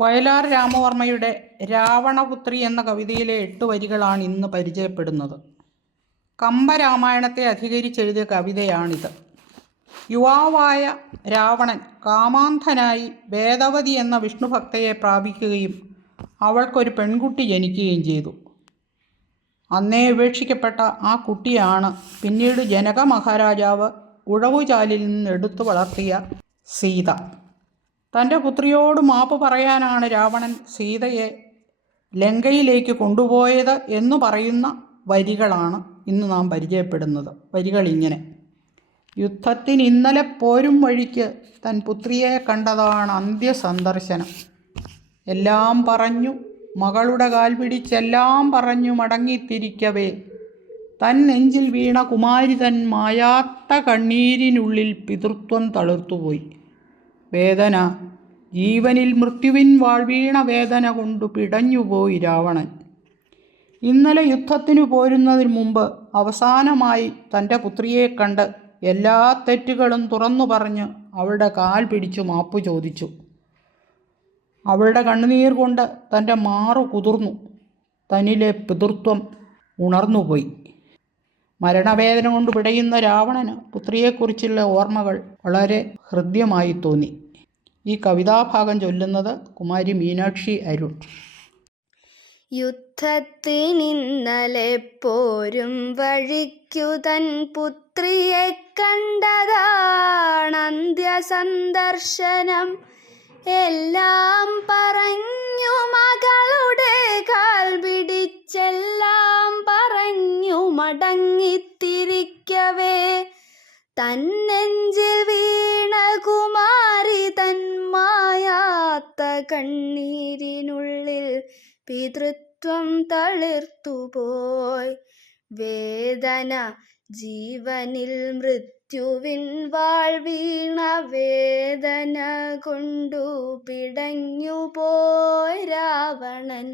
വയലാർ രാമവർമ്മയുടെ രാവണപുത്രി എന്ന കവിതയിലെ എട്ട് വരികളാണ് ഇന്ന് പരിചയപ്പെടുന്നത്. കമ്പരാമായണത്തെ അധികരിച്ചെഴുതിയ കവിതയാണിത്. യുവാവായ രാവണൻ കാമാന്ധനായി വേദവതി എന്ന വിഷ്ണുഭക്തയെ പ്രാപിക്കുകയും അവൾക്കൊരു പെൺകുട്ടി ജനിക്കുകയും ചെയ്തു. അന്നേ ഉപേക്ഷിക്കപ്പെട്ട ആ കുട്ടിയാണ് പിന്നീട് ജനക മഹാരാജാവ് ഉഴവുചാലിൽ നിന്ന് എടുത്തു വളർത്തിയ സീത. തന്റെ പുത്രിയോട് മാപ്പ് പറയാനാണ് രാവണൻ സീതയെ ലങ്കയിലേക്ക് കൊണ്ടുപോയത് എന്ന് പറയുന്ന വരികളാണ് ഇന്ന് നാം പരിചയപ്പെടുന്നത്. വരികൾ ഇങ്ങനെ യുദ്ധത്തിന് ഇന്നലെ പോരും വഴിക്ക് തൻ പുത്രിയെ കണ്ടതാണ് അന്ത്യസന്ദർശനം. എല്ലാം പറഞ്ഞു മകളുടെ കാൽ പിടിച്ചെല്ലാം പറഞ്ഞു മടങ്ങിത്തിരിക്കവേ. തൻ നെഞ്ചിൽ വീണ കുമാരി തൻ മായാത്ത കണ്ണീരിനുള്ളിൽ പിതൃത്വം തളിർത്തുപോയി. വേദന. ജീവനിൽ മൃത്യുവിൻ വാഴ്വീണ വേദന കൊണ്ടു പിടഞ്ഞുപോയി രാവണൻ. ഇന്നലെ യുദ്ധത്തിനു പോരുന്നതിന് മുമ്പ് അവസാനമായി തന്റെ പുത്രിയെ കണ്ട് എല്ലാ തെറ്റുകളും തുറന്നു പറഞ്ഞ് അവളുടെ കാൽ പിടിച്ചു മാപ്പു ചോദിച്ചു. അവളുടെ കണ്ണുനീർ കൊണ്ട് തന്റെ മാറു കുതിർന്നു. തനിലെ പിതൃത്വം ഉണർന്നുപോയി മരണവേദന കൊണ്ട് പിടയുന്ന രാവണന് പുത്രിയെക്കുറിച്ചുള്ള ഓർമ്മകൾ വളരെ ഹൃദ്യമായി തോന്നി. ഈ കവിതാഭാഗം ചൊല്ലുന്നത് കുമാരി മീനാക്ഷി അരുൺ. യുദ്ധത്തിനിന്നലെ പോരും വഴിക്കു തൻ പുത്രിയെ കണ്ടതാണ് അന്ത്യസന്ദർശനം. എല്ലാം പറഞ്ഞു മകളുടെ കാൽ പിടിച്ചെല്ലാം പറഞ്ഞു മടങ്ങിത്തിരിക്കവേ. തന്നെഞ്ചിൽ തന്മായാത്ത കണ്ണീരിനുള്ളിൽ പിതൃത്വം തളിർത്തുപോയി വേദന ജീവനിൽ മൃത്യുവിൻ വാഴ്വീണ വീണ വേദന കൊണ്ടു പിടഞ്ഞുപോയി രാവണൻ.